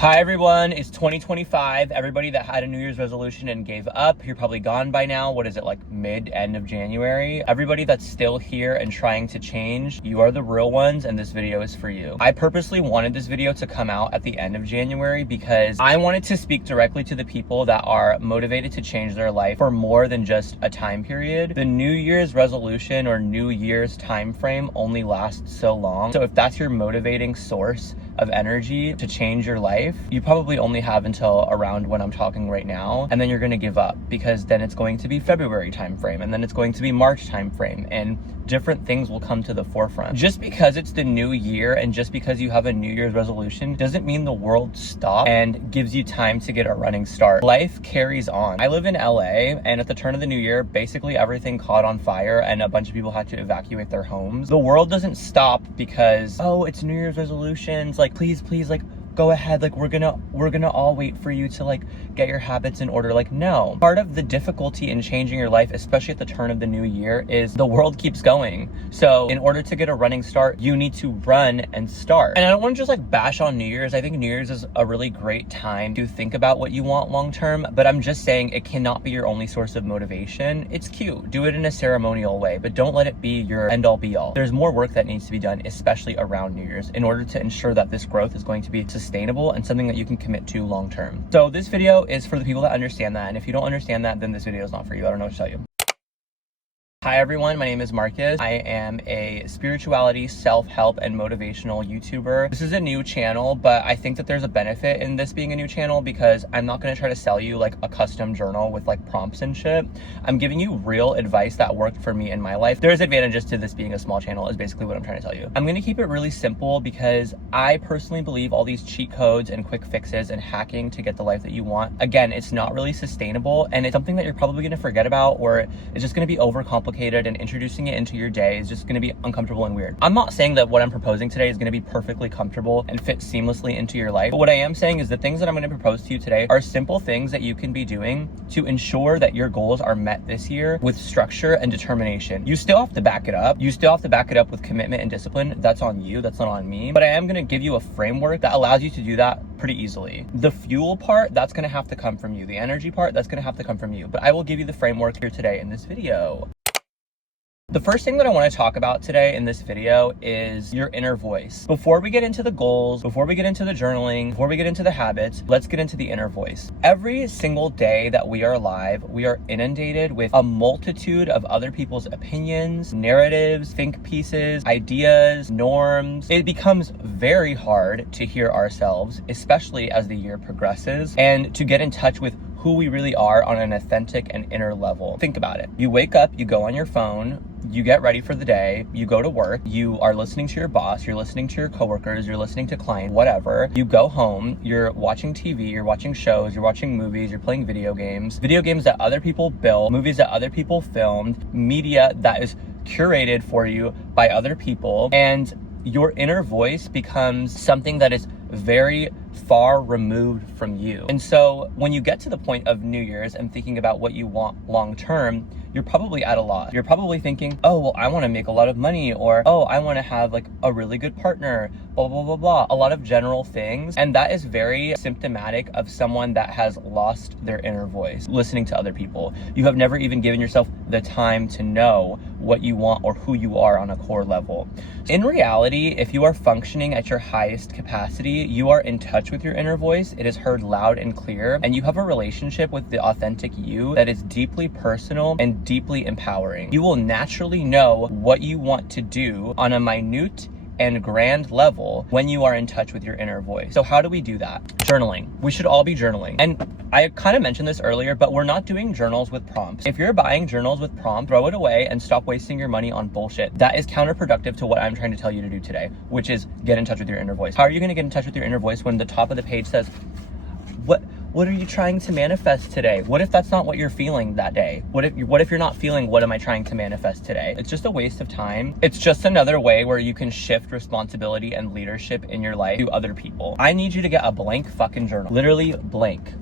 Hi everyone, it's 2025. Everybody that had a New Year's resolution and gave up, you're probably gone by now. What is it, like end of January? Everybody that's still here and trying to change, you are the real ones and this video is for you. I purposely wanted this video to come out at the end of January because I wanted to speak directly to the people that are motivated to change their life for more than just a time period. The New Year's resolution or New Year's time frame only lasts so long. So if that's your motivating source of energy to change your life, you probably only have until around when I'm talking right now, and then you're going to give up because then it's going to be February timeframe, and then it's going to be March timeframe, and different things will come to the forefront. Just because it's the new year and just because you have a New Year's resolution doesn't mean the world stops and gives you time to get a running start. Life carries on. I live in LA, and at the turn of the new year, basically everything caught on fire and a bunch of people had to evacuate their homes. The world doesn't stop because, oh, it's New Year's resolutions, like please, like go ahead, like we're gonna all wait for you to like get your habits in order. Like, no. Part of the difficulty in changing your life, especially at the turn of the new year, is the world keeps going. So in order to get a running start, you need to run and start. And I don't want to just like bash on New Year's. I think New Year's is a really great time to think about what you want long term, but I'm just saying it cannot be your only source of motivation. It's cute, do it in a ceremonial way, but don't let it be your end all be all. There's more work that needs to be done, especially around New Year's, in order to ensure that this growth is going to be sustainable and something that you can commit to long term. So this video is for the people that understand that, and if you don't understand that, then this video is not for you. I don't know what to tell you. Hi everyone, my name is Marcus. I am a spirituality, self-help, and motivational YouTuber. This is a new channel, but I think that there's a benefit in this being a new channel because I'm not going to try to sell you like a custom journal with like prompts and shit. I'm giving you real advice that worked for me in my life. There's advantages to this being a small channel is basically what I'm trying to tell you. I'm going to keep it really simple because I personally believe all these cheat codes and quick fixes and hacking to get the life that you want, again, it's not really sustainable, and it's something that you're probably going to forget about, or it's just going to be overcomplicated, and introducing it into your day is just going to be uncomfortable and weird. I'm not saying that what I'm proposing today is going to be perfectly comfortable and fit seamlessly into your life, but what I am saying is the things that I'm going to propose to you today are simple things that you can be doing to ensure that your goals are met this year with structure and determination. You still have to back it up. You still have to back it up with commitment and discipline. That's on you. That's not on me. But I am going to give you a framework that allows you to do that pretty easily. The fuel part, that's going to have to come from you. The energy part, that's going to have to come from you. But I will give you the framework here today in this video. The first thing that I want to talk about today in this video is your inner voice. Before we get into the goals, before we get into the journaling, before we get into the habits, let's get into the inner voice. Every single day that we are alive, we are inundated with a multitude of other people's opinions, narratives, think pieces, ideas, norms. It becomes very hard to hear ourselves, especially as the year progresses, and to get in touch with who we really are on an authentic and inner level. Think about it. You wake up, you go on your phone, you get ready for the day, you go to work, you are listening to your boss, you're listening to your coworkers, you're listening to clients, whatever. You go home, you're watching TV, you're watching shows, you're watching movies, you're playing video games that other people built, movies that other people filmed, media that is curated for you by other people, and your inner voice becomes something that is very far removed from you. And so when you get to the point of New Year's and thinking about what you want long term, you're probably at a loss. You're probably thinking, oh, well, I want to make a lot of money, or, oh, I want to have like a really good partner, blah, blah, blah, blah. A lot of general things. And that is very symptomatic of someone that has lost their inner voice, listening to other people. You have never even given yourself the time to know what you want or who you are on a core level. In reality, if you are functioning at your highest capacity, you are in touch with your inner voice, it is heard loud and clear, and you have a relationship with the authentic you that is deeply personal and deeply empowering. You will naturally know what you want to do on a minute and grand level when you are in touch with your inner voice. So how do we do that? Journaling. We should all be journaling. And I kind of mentioned this earlier, but we're not doing journals with prompts. If you're buying journals with prompts, throw it away and stop wasting your money on bullshit. That is counterproductive to what I'm trying to tell you to do today, which is get in touch with your inner voice. How are you going to get in touch with your inner voice when the top of the page says, what are you trying to manifest today? What if that's not what you're feeling that day? What if you're not feeling, what am I trying to manifest today? It's just a waste of time. It's just another way where you can shift responsibility and leadership in your life to other people. I need you to get a blank fucking journal, literally blank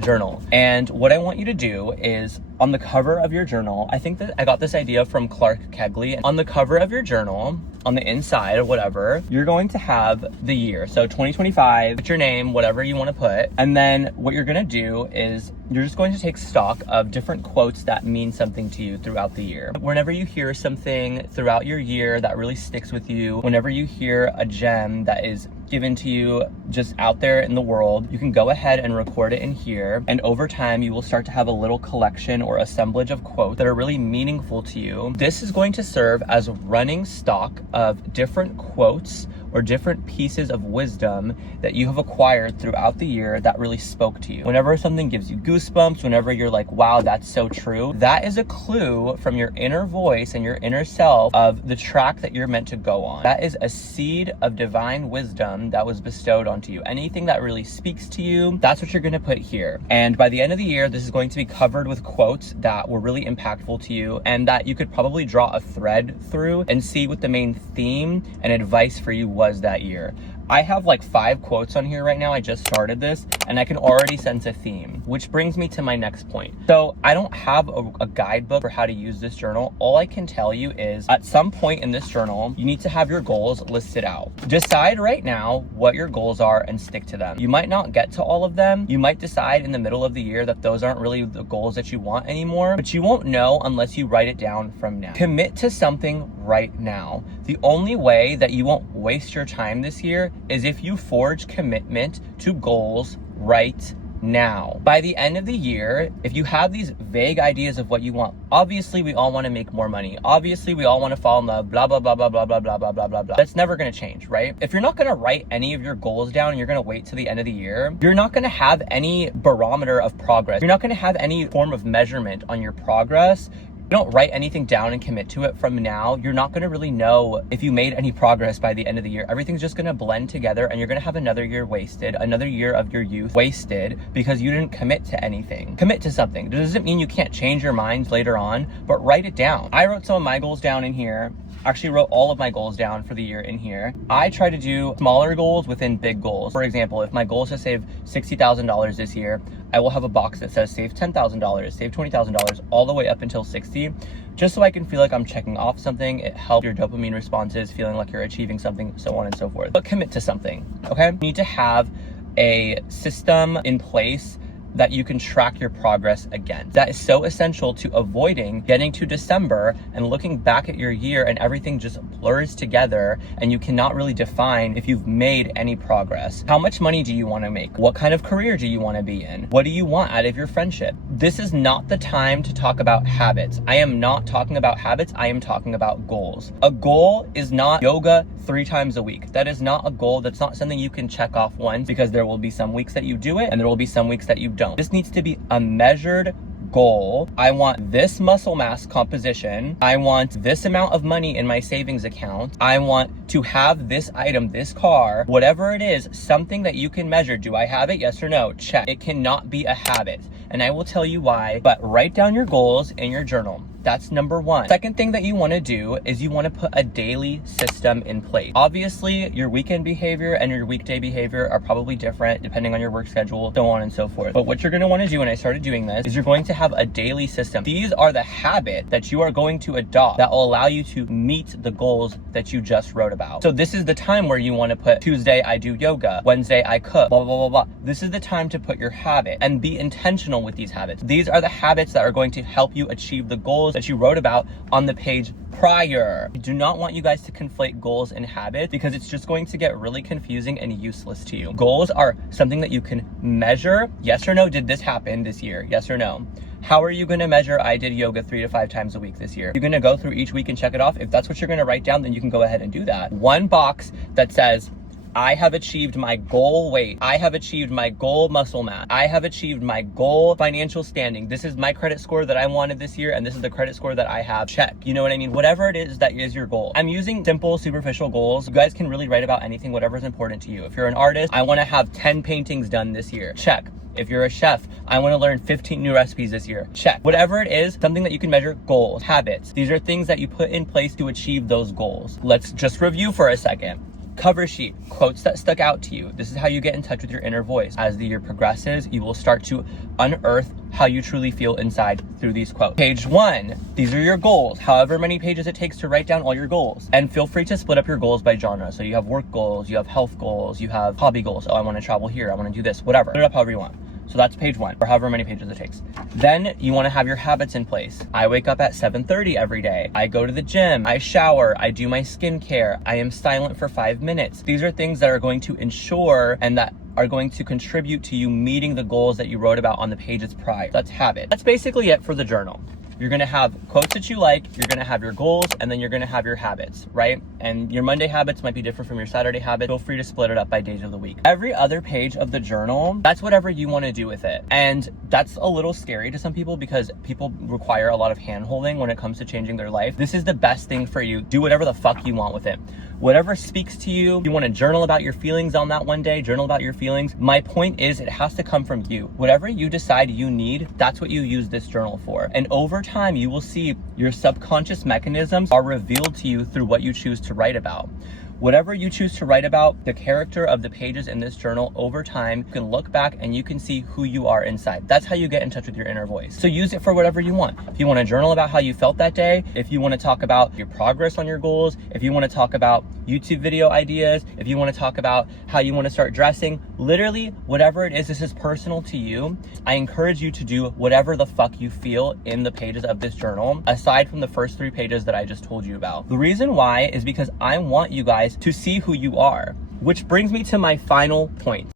journal. And what I want you to do is on the cover of your journal, I think that I got this idea from Clark Kegley. On the cover of your journal, on the inside or whatever, you're going to have the year. So 2025, put your name, whatever you want to put. And then what you're going to do is you're just going to take stock of different quotes that mean something to you throughout the year. Whenever you hear something throughout your year that really sticks with you, whenever you hear a gem that is given to you just out there in the world, you can go ahead and record it in here. And over time, you will start to have a little collection or assemblage of quotes that are really meaningful to you. This is going to serve as running stock of different quotes or different pieces of wisdom that you have acquired throughout the year that really spoke to you. Whenever something gives you goosebumps, whenever you're like, wow, that's so true, that is a clue from your inner voice and your inner self of the track that you're meant to go on. That is a seed of divine wisdom that was bestowed onto you. Anything that really speaks to you, that's what you're going to put here. And by the end of the year, this is going to be covered with quotes that were really impactful to you and that you could probably draw a thread through and see what the main theme and advice for you was that year. I have like 5 quotes on here right now. I just started this and I can already sense a theme, which brings me to my next point. So I don't have a guidebook for how to use this journal. All I can tell you is at some point in this journal, you need to have your goals listed out. Decide right now what your goals are and stick to them. You might not get to all of them. You might decide in the middle of the year that those aren't really the goals that you want anymore, but you won't know unless you write it down from now. Commit to something right now. The only way that you won't waste your time this year is if you forge commitment to goals right now. By the end of the year, if you have these vague ideas of what you want, obviously we all want to make more money. Obviously we all want to fall in love, blah, blah, blah, blah, blah, blah, blah, blah, blah, blah, blah. That's never going to change, right? If you're not going to write any of your goals down and you're going to wait to the end of the year, you're not going to have any barometer of progress. You're not going to have any form of measurement on your progress. You don't write anything down and commit to it from now, you're not going to really know if you made any progress by the end of the year. Everything's just going to blend together and you're going to have another year wasted, another year of your youth wasted because you didn't commit to anything. Commit to something. It doesn't mean you can't change your mind later on, but write it down. I wrote some of my goals down in here. Actually wrote all of my goals down for the year in here. I try to do smaller goals within big goals. For example, if my goal is to save $60,000 this year, I will have a box that says save $10,000, save $20,000, all the way up until 60, just so I can feel like I'm checking off something. It helps your dopamine responses, feeling like you're achieving something, so on and so forth. But commit to something, okay? You need to have a system in place that you can track your progress against. That is so essential to avoiding getting to December and looking back at your year and everything just blurs together and you cannot really define if you've made any progress. How much money do you want to make? What kind of career do you want to be in? What do you want out of your friendship? This is not the time to talk about habits. I am not talking about habits. I am talking about goals. A goal is not yoga 3 times a week. That is not a goal. That's not something you can check off once, because there will be some weeks that you do it and there will be some weeks that you don't. This needs to be a measured goal. I want this muscle mass composition. I want this amount of money in my savings account. I want to have this item, this car, whatever it is, something that you can measure. Do I have it? Yes or no? Check. It cannot be a habit. And I will tell you why, but write down your goals in your journal. That's number 1. Second thing that you want to do is you want to put a daily system in place. Obviously, your weekend behavior and your weekday behavior are probably different depending on your work schedule, so on and so forth. But what you're going to want to do, and I started doing this, is you're going to have a daily system. These are the habits that you are going to adopt that will allow you to meet the goals that you just wrote about. So this is the time where you want to put Tuesday, I do yoga. Wednesday, I cook, blah, blah, blah, blah. This is the time to put your habit and be intentional with these habits. These are the habits that are going to help you achieve the goals that you wrote about on the page prior. I do not want you guys to conflate goals and habits because it's just going to get really confusing and useless to you. Goals are something that you can measure. Yes or no, did this happen this year? Yes or no? How are you going to measure I did yoga 3 to 5 times a week this year? You're going to go through each week and check it off. If that's what you're going to write down, then you can go ahead and do that. One box that says, I have achieved my goal weight. I have achieved my goal muscle mass. I have achieved my goal financial standing. This is my credit score that I wanted this year, and this is the credit score that I have. Check. You know what I mean? Whatever it is that is your goal. I'm using simple, superficial goals. You guys can really write about anything, whatever is important to you. If you're an artist, I want to have 10 paintings done this year. Check. If you're a chef, I want to learn 15 new recipes this year. Check. Whatever it is, something that you can measure. Goals, habits. These are things that you put in place to achieve those goals. Let's just review for a second. Cover sheet, quotes that stuck out to you. This is how you get in touch with your inner voice. As the year progresses, you will start to unearth how you truly feel inside through these quotes. Page 1, these are your goals, however many pages it takes to write down all your goals. And feel free to split up your goals by genre. So you have work goals, you have health goals, you have hobby goals. Oh, I want to travel here, I want to do this, whatever. Split it up however you want. So that's page 1, or however many pages it takes. Then you want to have your habits in place. I wake up at 7:30 every day. I go to the gym. I shower. I do my skincare. I am silent for 5 minutes. These are things that are going to ensure and that are going to contribute to you meeting the goals that you wrote about on the pages prior. That's habit. That's basically it for the journal. You're gonna have quotes that you like, you're gonna have your goals, and then you're gonna have your habits, right? And your Monday habits might be different from your Saturday habits. Feel free to split it up by days of the week. Every other page of the journal, that's whatever you wanna do with it. And that's a little scary to some people because people require a lot of hand-holding when it comes to changing their life. This is the best thing for you. Do whatever the fuck you want with it. Whatever speaks to you. If you wanna journal about your feelings on that one day, journal about your feelings. My point is it has to come from you. Whatever you decide you need, that's what you use this journal for. And over time, you will see your subconscious mechanisms are revealed to you through what you choose to write about. Whatever you choose to write about, the character of the pages in this journal, over time, you can look back and you can see who you are inside. That's how you get in touch with your inner voice. So use it for whatever you want. If you want to journal about how you felt that day, if you want to talk about your progress on your goals, if you want to talk about YouTube video ideas, if you want to talk about how you want to start dressing, literally whatever it is, this is personal to you. I encourage you to do whatever the fuck you feel in the pages of this journal, aside from the first 3 pages that I just told you about. The reason why is because I want you guys to see who you are, which brings me to my final point.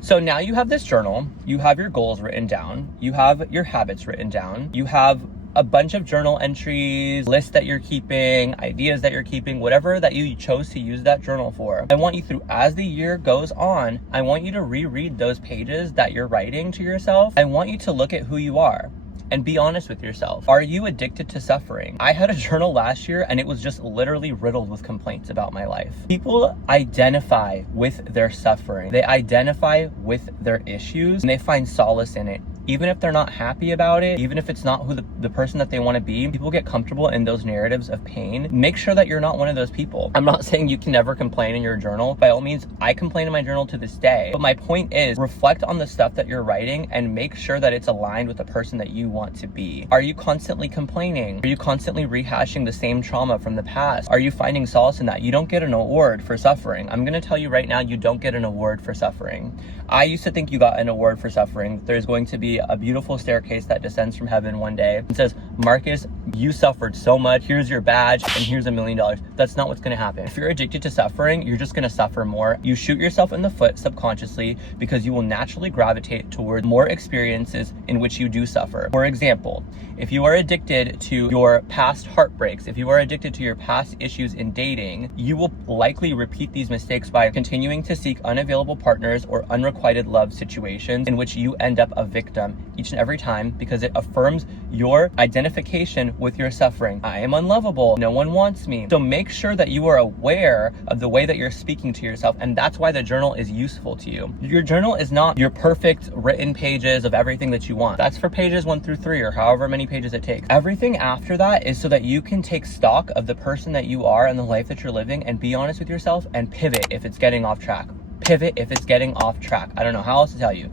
So now you have this journal, you have your goals written down, you have your habits written down, you have a bunch of journal entries, lists that you're keeping, ideas that you're keeping, whatever that you chose to use that journal for. I want you through, as the year goes on, I want you to reread those pages that you're writing to yourself. I want you to look at who you are and be honest with yourself. Are you addicted to suffering? I had a journal last year and it was just literally riddled with complaints about my life. People identify with their suffering. They identify with their issues and they find solace in it. Even if they're not happy about it, even if it's not who the person that they want to be, people get comfortable in those narratives of pain. Make sure that you're not one of those people. I'm not saying you can never complain in your journal. By all means, I complain in my journal to this day. But my point is, reflect on the stuff that you're writing and make sure that it's aligned with the person that you want to be. Are you constantly complaining? Are you constantly rehashing the same trauma from the past? Are you finding solace in that? You don't get an award for suffering. I'm going to tell you right now, you don't get an award for suffering. I used to think you got an award for suffering. There's going to be a beautiful staircase that descends from heaven one day and says, Marcus, you suffered so much. Here's your badge and here's $1 million. That's not what's going to happen. If you're addicted to suffering, you're just going to suffer more. You shoot yourself in the foot subconsciously because you will naturally gravitate toward more experiences in which you do suffer. For example, if you are addicted to your past heartbreaks, if you are addicted to your past issues in dating, you will likely repeat these mistakes by continuing to seek unavailable partners or unrequited love situations in which you end up a victim each and every time because it affirms your identification with your suffering. I am unlovable. No one wants me. So make sure that you are aware of the way that you're speaking to yourself, and that's why the journal is useful to you. Your journal is not your perfect written pages of everything that you want. That's for pages 1 through 3 or however many pages it takes. Everything after that is so that you can take stock of the person that you are and the life that you're living and be honest with yourself and pivot if it's getting off track. Pivot if it's getting off track. I don't know how else to tell you.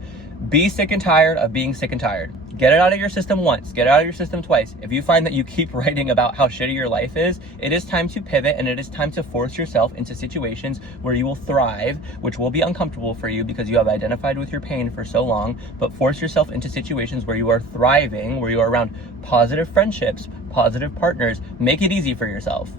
Be sick and tired of being sick and tired. Get it out of your system once, get it out of your system twice. If you find that you keep writing about how shitty your life is, it is time to pivot and it is time to force yourself into situations where you will thrive, which will be uncomfortable for you because you have identified with your pain for so long, but force yourself into situations where you are thriving, where you are around positive friendships, positive partners. Make it easy for yourself.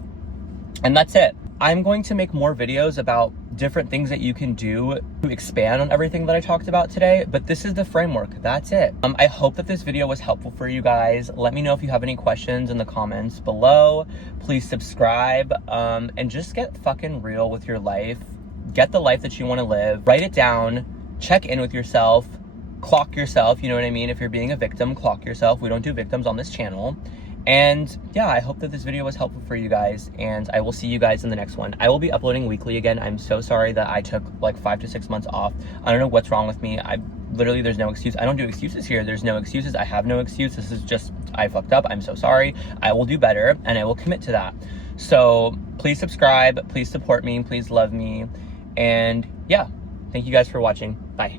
And that's it. I'm going to make more videos about different things that you can do to expand on everything that I talked about today, but this is the framework. That's it. I hope that this video was helpful for you guys. Let me know if you have any questions in the comments below. Please subscribe and just get fucking real with your life. Get the life that you want to live. Write it down. Check in with yourself. Clock yourself. You know what I mean? If you're being a victim, clock yourself. We don't do victims on this channel. And yeah, I hope that this video was helpful for you guys, and I will see you guys in the next one. I will be uploading weekly again. I'm so sorry that I took like 5 to 6 months off. I don't know what's wrong with me. Literally, there's no excuse. I don't do excuses here. There's no excuses. I have no excuse. This is just, I fucked up. I'm so sorry. I will do better, and I will commit to that. So please subscribe, please support me, please love me. And yeah, thank you guys for watching. Bye.